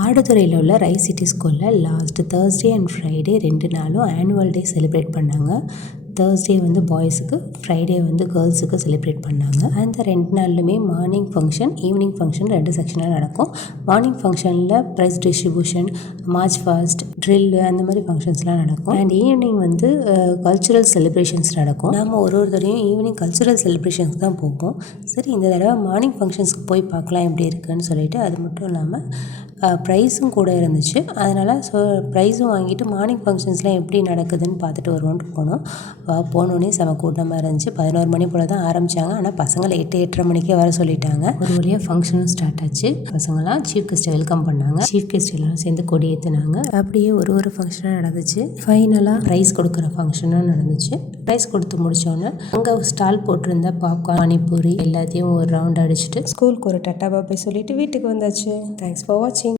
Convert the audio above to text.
ஆடுதுறையில் உள்ள rice city ஸ்கூலில் last Thursday and Friday 2 நாளும் ஆனுவல் டே செலிப்ரேட் பண்ணாங்க. Thursday வந்து பாய்ஸுக்கு, ஃப்ரைடே வந்து கேர்ள்ஸுக்கு செலிப்ரேட் பண்ணாங்க. அந்த 2 நாள்லுமே மார்னிங் ஃபங்க்ஷன், ஈவினிங் ஃபங்க்ஷன் 2 செக்ஷனாக நடக்கும். மார்னிங் ஃபங்க்ஷனில் price distribution, March fast, drill அந்த மாதிரி ஃபங்க்ஷன்ஸ்லாம் நடக்கும். அண்ட் ஈவினிங் வந்து கல்ச்சுரல் செலிப்ரேஷன்ஸ் நடக்கும். நம்ம ஒரு தடவையும் ஈவினிங் கல்ச்சுரல் செலிப்ரேஷன்ஸ் தான் போவோம். சரி, இந்த தடவை மார்னிங் ஃபங்க்ஷன்ஸ்க்கு போய் பார்க்கலாம் எப்படி இருக்குன்னு சொல்லிட்டு, அது மட்டும் இல்லாமல் ப்ரைஸும் கூட இருந்துச்சு. அதனால் ப்ரைஸும் வாங்கிட்டு மார்னிங் ஃபங்க்ஷன்ஸ்லாம் எப்படி நடக்குதுன்னு பார்த்துட்டு வருவோன்ட்டு போனோம். போனோடனே செம கூட்டமாக இருந்துச்சு. 11 மணி போல் தான் ஆரம்பித்தாங்க. ஆனால் பசங்களை 8-8:30 மணிக்கே வர சொல்லிட்டாங்க. ஒரு வழியாக ஃபங்க்ஷனும் ஸ்டார்ட் ஆச்சு. பசங்களாம் சீஃப் கெஸ்ட்டை வெல்கம் பண்ணாங்க. சீஃப் கெஸ்ட் எல்லாம் சேர்ந்து கொடி ஏற்றுனாங்க. அப்படியே ஒரு ஃபங்க்ஷனாக நடந்துச்சு. ஃபைனலாக ப்ரைஸ் கொடுக்குற ஃபங்க்ஷனும் நடந்துச்சு. ப்ரைஸ் கொடுத்து முடித்தோன்னே அங்கே ஸ்டால் போட்டிருந்த பாப்கார்ன், பானிபூரி எல்லாத்தையும் ஒரு ரவுண்ட் அடிச்சுட்டு ஸ்கூலுக்கு ஒரு டட்டா பாப்பை சொல்லிட்டு வீட்டுக்கு வந்தாச்சு. தேங்க்ஸ் ஃபார் வாட்சிங்.